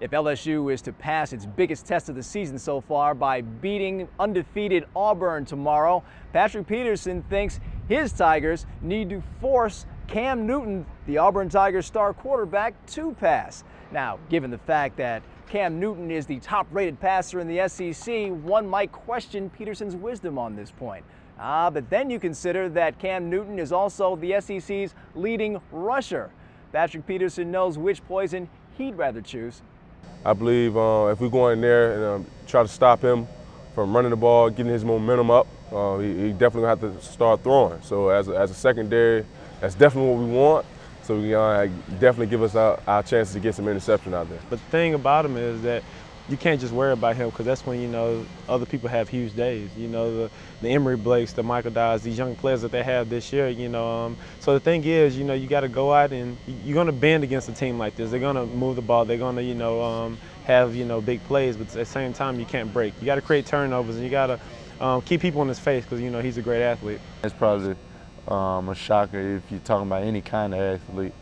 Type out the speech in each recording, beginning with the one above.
If LSU is to pass its biggest test of the season so far by beating undefeated Auburn tomorrow, Patrick Peterson thinks his Tigers need to force Cam Newton, the Auburn Tigers star quarterback, to pass. Now, given the fact that Cam Newton is the top-rated passer in the SEC, one might question Peterson's wisdom on this point. But then you consider that Cam Newton is also the SEC's leading rusher. Patrick Peterson knows which poison he'd rather choose. I believe if we go in there and try to stop him from running the ball, getting his momentum up, he definitely gonna have to start throwing. So as a secondary, that's definitely what we want. So we definitely give us our chances to get some interception out there. But the thing about him is that you can't just worry about him because that's when, other people have huge days. The Emory Blakes, the Michael Dyes, these young players that they have this year, So the thing is, you got to go out and you're going to bend against a team like this. They're going to move the ball. They're going to, have, big plays, but at the same time, you can't break. You got to create turnovers and you got to keep people in his face because, he's a great athlete. It's probably a shocker if you're talking about any kind of athlete.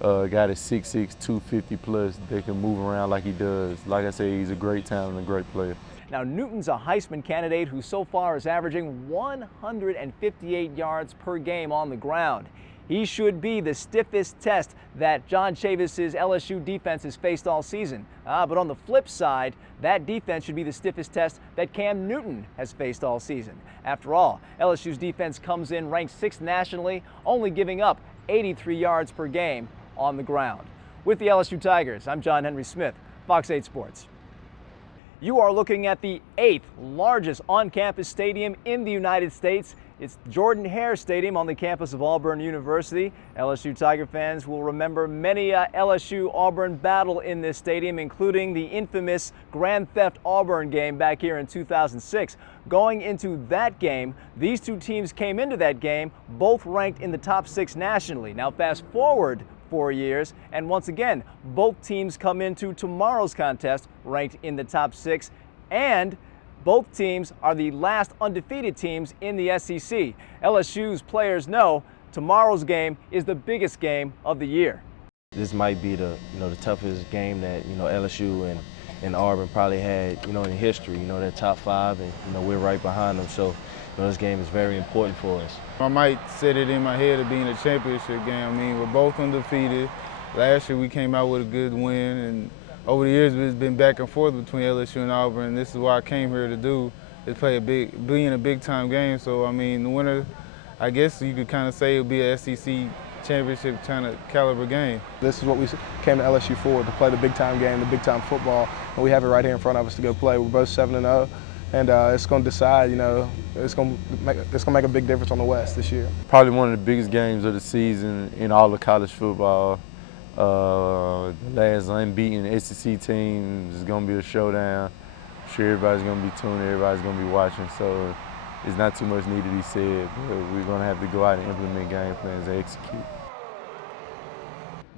A guy that's 6'6", 250 plus, they can move around like he does. Like I said, he's a great talent and a great player. Now, Newton's a Heisman candidate who so far is averaging 158 yards per game on the ground. He should be the stiffest test that John Chavis's LSU defense has faced all season. But on the flip side, that defense should be the stiffest test that Cam Newton has faced all season. After all, LSU's defense comes in ranked 6th nationally, only giving up 83 yards per game on the ground. With the LSU Tigers, I'm John Henry Smith, Fox 8 Sports. You are looking at the 8th largest on-campus stadium in the United States. It's Jordan Hare Stadium on the campus of Auburn University. LSU Tiger fans will remember many LSU-Auburn battle in this stadium, including the infamous Grand Theft Auburn game back here in 2006. Going into that game, these two teams came into that game both ranked in the top 6 nationally. Now fast forward 4 years, and once again, both teams come into tomorrow's contest ranked in the top 6, and both teams are the last undefeated teams in the SEC. LSU's players know tomorrow's game is the biggest game of the year. This might be the toughest game that LSU and Auburn probably had in history. They're top 5, and we're right behind them. So this game is very important for us. I might set it in my head of being a championship game. We're both undefeated. Last year we came out with a good win, and over the years it's been back and forth between LSU and Auburn, and this is what I came here to do, is play be in a big-time game. So, the winner, I guess you could kind of say it would be a SEC championship kind of caliber game. This is what we came to LSU for, to play the big-time game, the big-time football, and we have it right here in front of us to go play. We're both 7-0. And it's going to decide, it's going to make a big difference on the West this year. Probably one of the biggest games of the season in all of college football. The last unbeaten SEC team is going to be a showdown. I'm sure everybody's going to be tuned, everybody's going to be watching, so it's not too much need to be said. But we're going to have to go out and implement game plans and execute.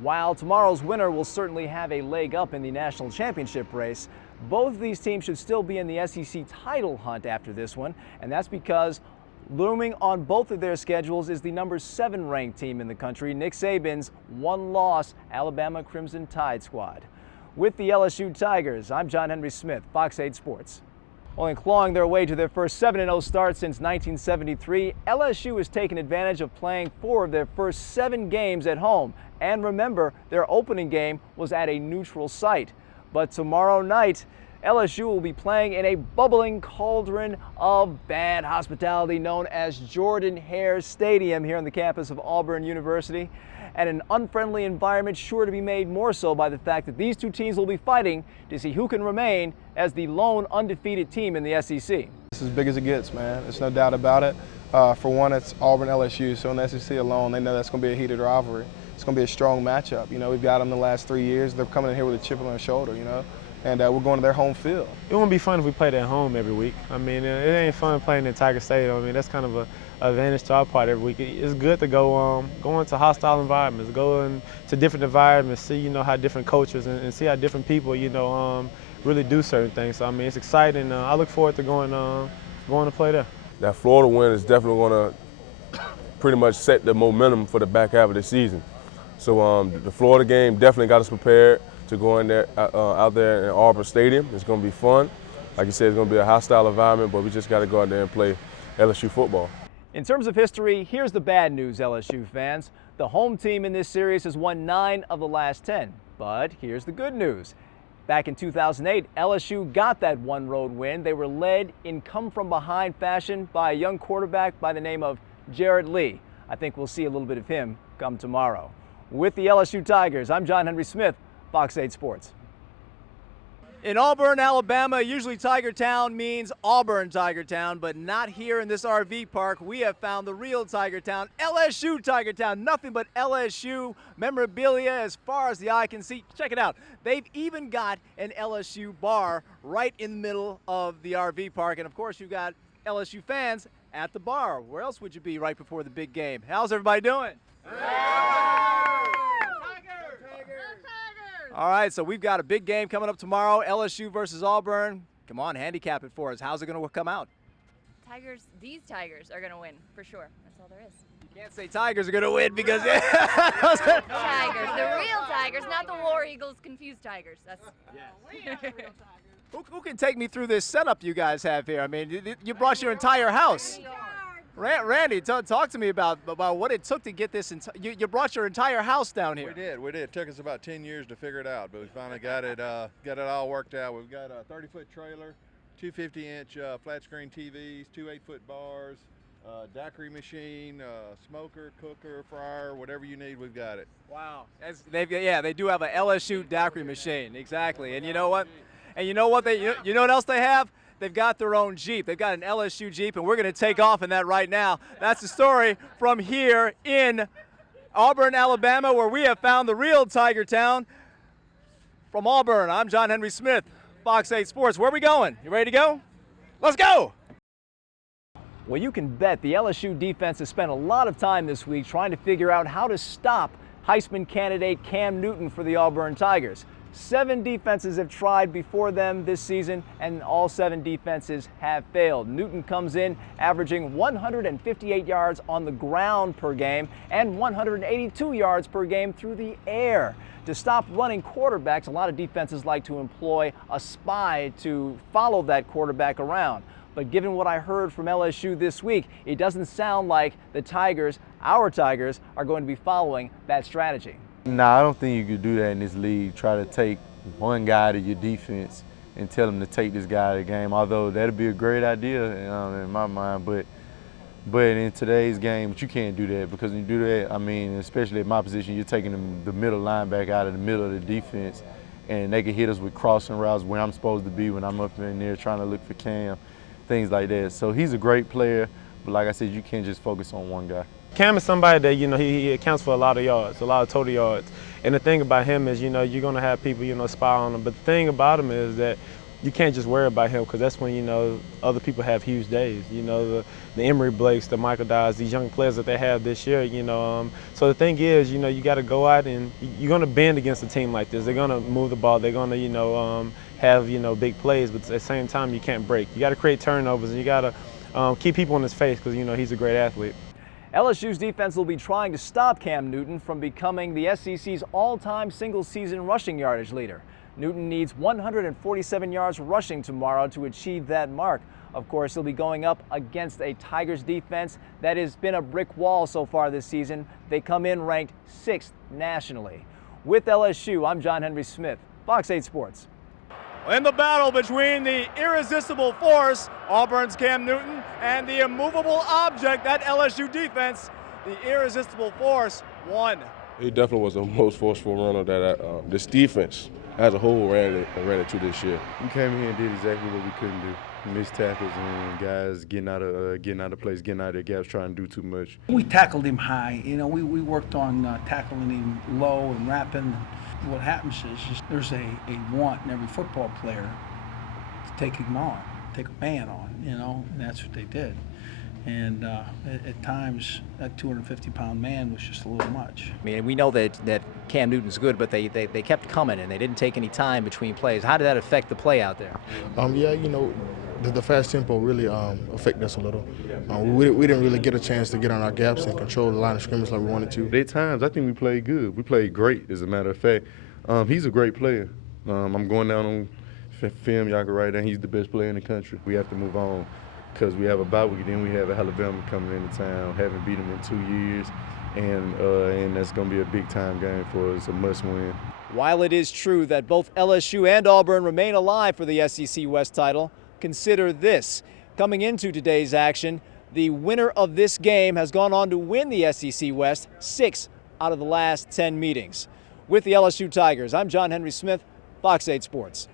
While tomorrow's winner will certainly have a leg up in the national championship race, both of these teams should still be in the SEC title hunt after this one, and that's because looming on both of their schedules is the number 7 ranked team in the country, Nick Saban's one-loss Alabama Crimson Tide squad. With the LSU Tigers, I'm John Henry Smith, Fox 8 Sports. Only clawing their way to their first 7-0 start since 1973, LSU has taken advantage of playing 4 of their first 7 games at home. And remember, their opening game was at a neutral site. But tomorrow night, LSU will be playing in a bubbling cauldron of bad hospitality known as Jordan Hare Stadium here on the campus of Auburn University. And an unfriendly environment sure to be made more so by the fact that these two teams will be fighting to see who can remain as the lone undefeated team in the SEC. It's as big as it gets, man. There's no doubt about it. For one, it's Auburn LSU, so in the SEC alone, they know that's going to be a heated rivalry. It's going to be a strong matchup. We've got them the last 3 years. They're coming in here with a chip on their shoulder, and we're going to their home field. It wouldn't be fun if we played at home every week. It ain't fun playing in Tiger Stadium. That's kind of an advantage to our part every week. It's good to go into hostile environments, go into different environments, see how different cultures and see how different people really do certain things. So it's exciting. I look forward to going to play there. That Florida win is definitely going to pretty much set the momentum for the back half of the season. So the Florida game definitely got us prepared to to go in there out there in Auburn Stadium. It's going to be fun. Like you said, it's going to be a hostile environment, but we just got to go out there and play LSU football. In terms of history, here's the bad news, LSU fans. The home team in this series has won 9 of the last 10. But here's the good news. Back in 2008, LSU got that one road win. They were led in come-from-behind fashion by a young quarterback by the name of Jared Lee. I think we'll see a little bit of him come tomorrow. With the LSU Tigers, I'm John Henry Smith, Fox 8 Sports. In Auburn, Alabama, usually Tiger Town means Auburn Tiger Town, but not here in this RV park. We have found the real Tiger Town, LSU Tiger Town. Nothing but LSU memorabilia as far as the eye can see. Check it out. They've even got an LSU bar right in the middle of the RV park. And of course, you've got LSU fans at the bar. Where else would you be right before the big game? How's everybody doing? All right, so we've got a big game coming up tomorrow, LSU versus Auburn. Come on, handicap it for us. How's it going to come out? These Tigers are going to win, for sure. That's all there is. You can't say Tigers are going to win because... Tigers, the real Tigers, not the War Eagles confused Tigers. That's... Who can take me through this setup you guys have here? I mean, you brought your entire house. Randy, talk to me about what it took to get this. You brought your entire house down here. We did. It took us about 10 years to figure it out, but we finally got it all worked out. We've got a 30-foot trailer, 2 50-inch flat screen TVs, 2 8-foot bars, daiquiri machine, smoker, cooker, fryer, whatever you need, we've got it. Wow. They do have a LSU daiquiri machine, exactly. And you know what? You know what else they have? They've got their own Jeep. They've got an LSU Jeep, and we're going to take off in that right now. That's the story from here in Auburn, Alabama, where we have found the real Tiger Town. From Auburn, I'm John Henry Smith, Fox 8 Sports. Where are we going? You ready to go? Let's go! Well, you can bet the LSU defense has spent a lot of time this week trying to figure out how to stop Heisman candidate Cam Newton for the Auburn Tigers. 7 defenses have tried before them this season, and all 7 defenses have failed. Newton comes in averaging 158 yards on the ground per game and 182 yards per game through the air. To stop running quarterbacks, a lot of defenses like to employ a spy to follow that quarterback around. But given what I heard from LSU this week, it doesn't sound like the Tigers, our Tigers, are going to be following that strategy. Nah, I don't think you could do that in this league. Try to take one guy to your defense and tell him to take this guy to the game. Although that'd be a great idea in my mind, but in today's game, you can't do that, because when you do that, I mean, especially at my position, you're taking the middle linebacker out of the middle of the defense, and they can hit us with crossing routes where I'm supposed to be when I'm up in there trying to look for Cam, things like that. So he's a great player, but like I said, you can't just focus on one guy. Cam is somebody that, he accounts for a lot of yards, a lot of total yards. And the thing about him is, you're going to have people, spy on him. But the thing about him is that you can't just worry about him, because that's when, other people have huge days. The Emory Blakes, the Michael Dyes, these young players that they have this year, So the thing is, you got to go out and you're going to bend against a team like this. They're going to move the ball. They're going to, have, big plays. But at the same time, you can't break. You got to create turnovers, and you got to keep people in his face, because, he's a great athlete. LSU's defense will be trying to stop Cam Newton from becoming the SEC's all-time single-season rushing yardage leader. Newton needs 147 yards rushing tomorrow to achieve that mark. Of course, he'll be going up against a Tigers defense that has been a brick wall so far this season. They come in ranked 6th nationally. With LSU, I'm John Henry Smith, Fox 8 Sports. In the battle between the irresistible force, Auburn's Cam Newton, and the immovable object, that LSU defense, the irresistible force won. He definitely was the most forceful runner that this defense as a whole ran into this year. We came here and did exactly what we couldn't do. Missed tackles and guys getting out of place, getting out of their gaps, trying to do too much. We tackled him high. We worked on tackling him low and wrapping. What happens is just there's a want in every football player to take him on, take a man on, and that's what they did. And at times, that 250-pound man was just a little much. I mean, we know that Cam Newton's good, but they kept coming and they didn't take any time between plays. How did that affect the play out there? Yeah, the fast tempo really affected us a little. We didn't really get a chance to get on our gaps and control the line of scrimmage like we wanted to. At times, I think we played good. We played great, as a matter of fact. He's a great player. I'm going down on film, y'all can write down he's the best player in the country. We have to move on because we have a bye week, then we have Alabama coming into town. Haven't beat them in 2 years, and that's going to be a big-time game for us, a must-win. While it is true that both LSU and Auburn remain alive for the SEC West title, consider this. Coming into today's action, the winner of this game has gone on to win the SEC West 6 out of the last 10 meetings. With the LSU Tigers, I'm John Henry Smith, Fox 8 Sports.